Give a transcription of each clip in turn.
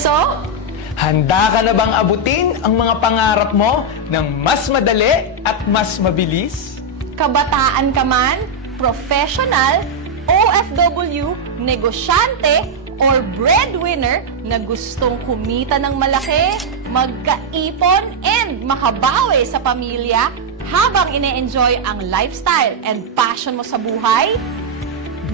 Asenso? Handa ka na bang abutin ang mga pangarap mo ng mas madali at mas mabilis? Kabataan ka man, professional, OFW, negosyante, or breadwinner na gustong kumita ng malaki, magkaipon, and makabawi sa pamilya habang ine-enjoy ang lifestyle and passion mo sa buhay?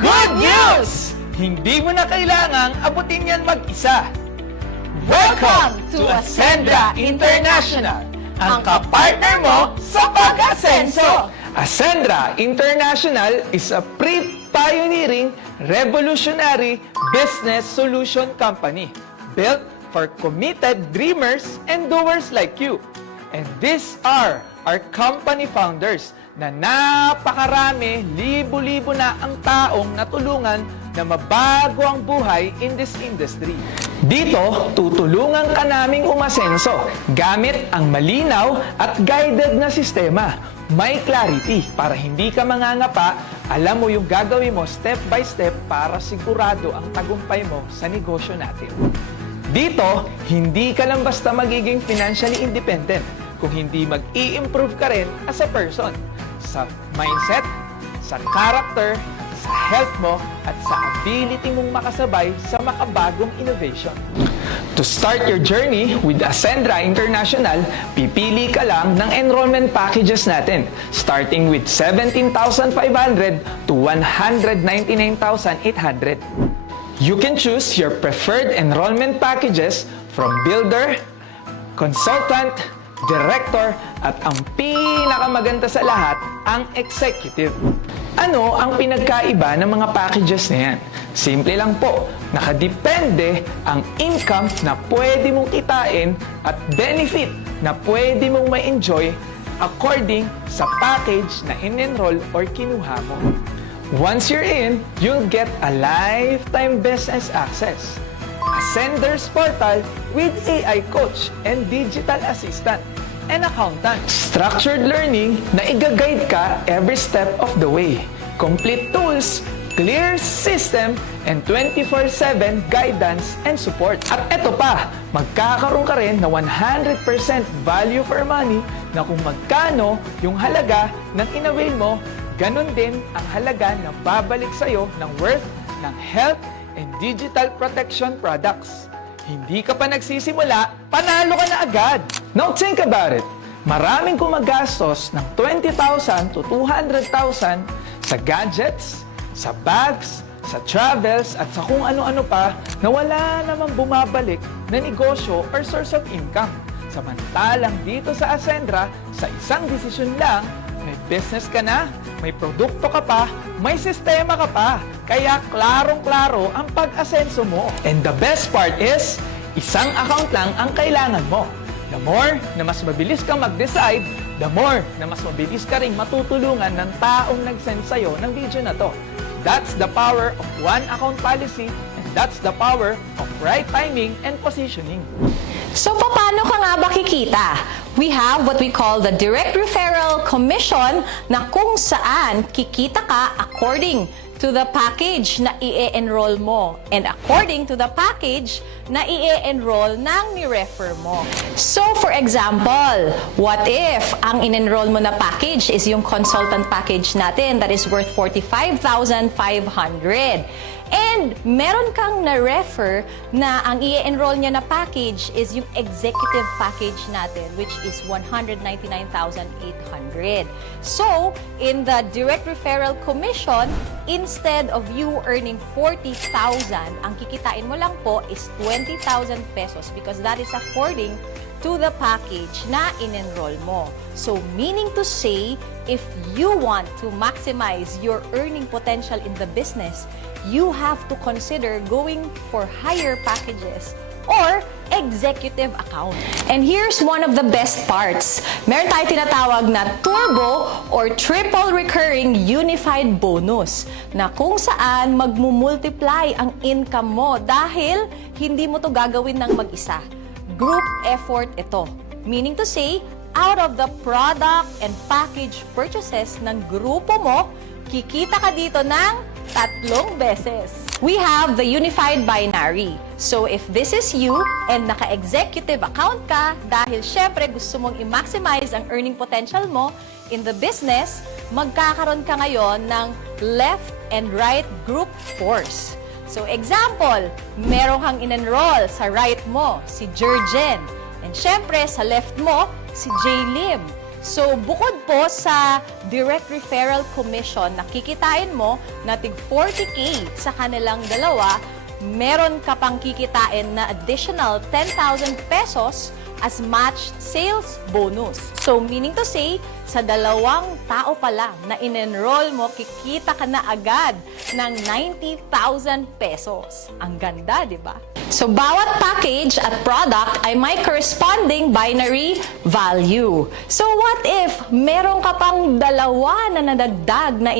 Good news! Hindi mo na kailangang abutin yan mag-isa. Welcome to Ascendra International, ang kapartner mo sa pag-asenso. Ascendra International is a pre-pioneering, revolutionary business solution company built for committed dreamers and doers like you. And these are our company founders na napakarami, libo-libo na ang taong natulungan na mabago ang buhay in this industry. Dito, tutulungan ka naming umasenso gamit ang malinaw at guided na sistema. May clarity para hindi ka mangangapa, alam mo yung gagawin mo step by step para sigurado ang tagumpay mo sa negosyo natin. Dito, hindi ka lang basta magiging financially independent kung hindi mag-i-improve ka rin as a person sa mindset, sa character, sa health mo, at sa ability mong makasabay sa makabagong innovation. To start your journey with Ascendra International, pipili ka lang ng enrollment packages natin, starting with 17,500 to 199,800. You can choose your preferred enrollment packages from builder, consultant, director, at ang pinakamaganda sa lahat, ang executive. Ano ang pinagkaiba ng mga packages na yan? Simple lang po, nakadepende ang income na pwede mong kitain at benefit na pwede mong ma-enjoy according sa package na in-enroll or kinuha mo. Once you're in, you'll get a lifetime business access, a sender's portal with AI coach and digital assistant, and accountant. Structured learning na i-guide ka every step of the way. Complete tools, clear system, and 24/7 guidance and support. At eto pa, magkakaroon ka rin na 100% value for money na kung magkano yung halaga ng in-avail mo, ganun din ang halaga na babalik sa'yo ng worth ng health and digital protection products. Hindi ka pa nagsisimula, panalo ka na agad! Now think about it. Maraming gumagastos ng 20,000 to 200,000 sa gadgets, sa bags, sa travels, at sa kung ano-ano pa na wala namang bumabalik na negosyo or source of income. Samantalang dito sa Ascendra, sa isang desisyon lang, may business ka na, may produkto ka pa, may sistema ka pa. Kaya klarong-klaro ang pag-asenso mo. And the best part is, isang account lang ang kailangan mo. The more na mas mabilis kang mag-decide, the more na mas mabilis ka ring matutulungan ng taong nag-send sa'yo ng video na to. That's the power of one account policy, and that's the power of right timing and positioning. So, paano ka nga ba kikita? We have what we call the direct referral commission na kung saan kikita ka according to the package na i-enroll mo and according to the package na i-enroll ng ni-refer mo. So, for example, what if ang in-enroll mo na package is yung consultant package natin that is worth 45,500? And meron kang na-refer na ang i-enroll niya na package is yung executive package natin, which is 199,800. So, in the direct referral commission, instead of you earning 40,000, ang kikitain mo lang po is 20,000 pesos because that is according to the package na in-enroll mo. So, meaning to say, if you want to maximize your earning potential in the business, you have to consider going for higher packages or executive account. And here's one of the best parts. Meron tayo tinatawag na turbo or triple recurring unified bonus na kung saan magmumultiply ang income mo dahil hindi mo to gagawin ng mag-isa. Group effort ito. Meaning to say, out of the product and package purchases ng grupo mo, kikita ka dito ng 3 beses. we have the unified binary. So if this is you and naka-executive account ka, dahil syempre gusto mong i-maximize ang earning potential mo in the business, magkakaroon ka ngayon ng left and right group force. So example, meron kang in-enroll sa right mo, si Jurgen. And syempre, sa left mo, si J-Lim. So, bukod po sa direct referral commission na kikitain mo na tig 40K sa kanilang dalawa, meron ka pang kikitain na additional 10,000 pesos as matched sales bonus. So, meaning to say, sa dalawang tao pa lang na in-enroll mo, kikita ka na agad ng 90,000 pesos. Ang ganda, di ba? So, bawat package at product ay may corresponding binary value. So, what if meron ka pang dalawa na nadagdag na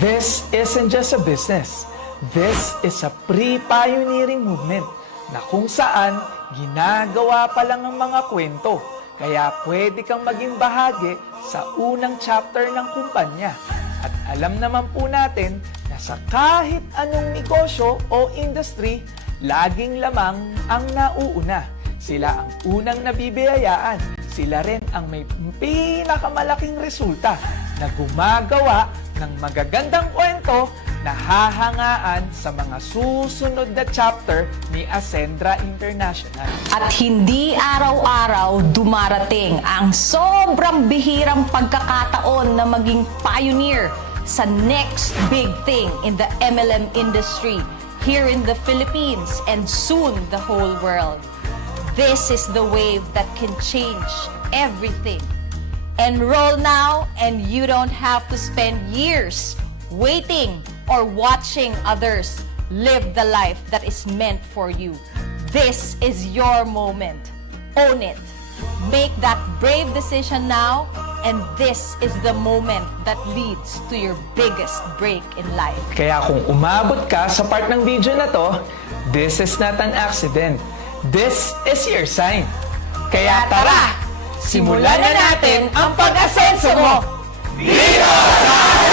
This isn't just a business. This is a pre-pioneering movement na kung saan ginagawa pa lang ang mga kwento. Kaya pwede kang maging bahagi sa unang chapter ng kumpanya. At alam naman po natin na sa kahit anong negosyo o industry, laging lamang ang nauuna. Sila ang unang nabibiyayaan. Sila rin ang may pinakamalaking resulta na gumagawa ng magagandang kwento na hahangaan sa mga susunod na chapter ni Ascendra International. At hindi araw-araw dumarating ang sobrang bihirang pagkakataon na maging pioneer sa next big thing in the MLM industry here in the Philippines and soon the whole world. This is the wave that can change everything. Enroll now and you don't have to spend years waiting or watching others live the life that is meant for you. This is your moment. Own it. Make that brave decision now, and this is the moment that leads to your biggest break in life. Kaya kung umabot ka sa part ng video na to, this is not an accident. This is your sign. Kaya tara, simulan na natin ang pag-asenso mo! Dito sa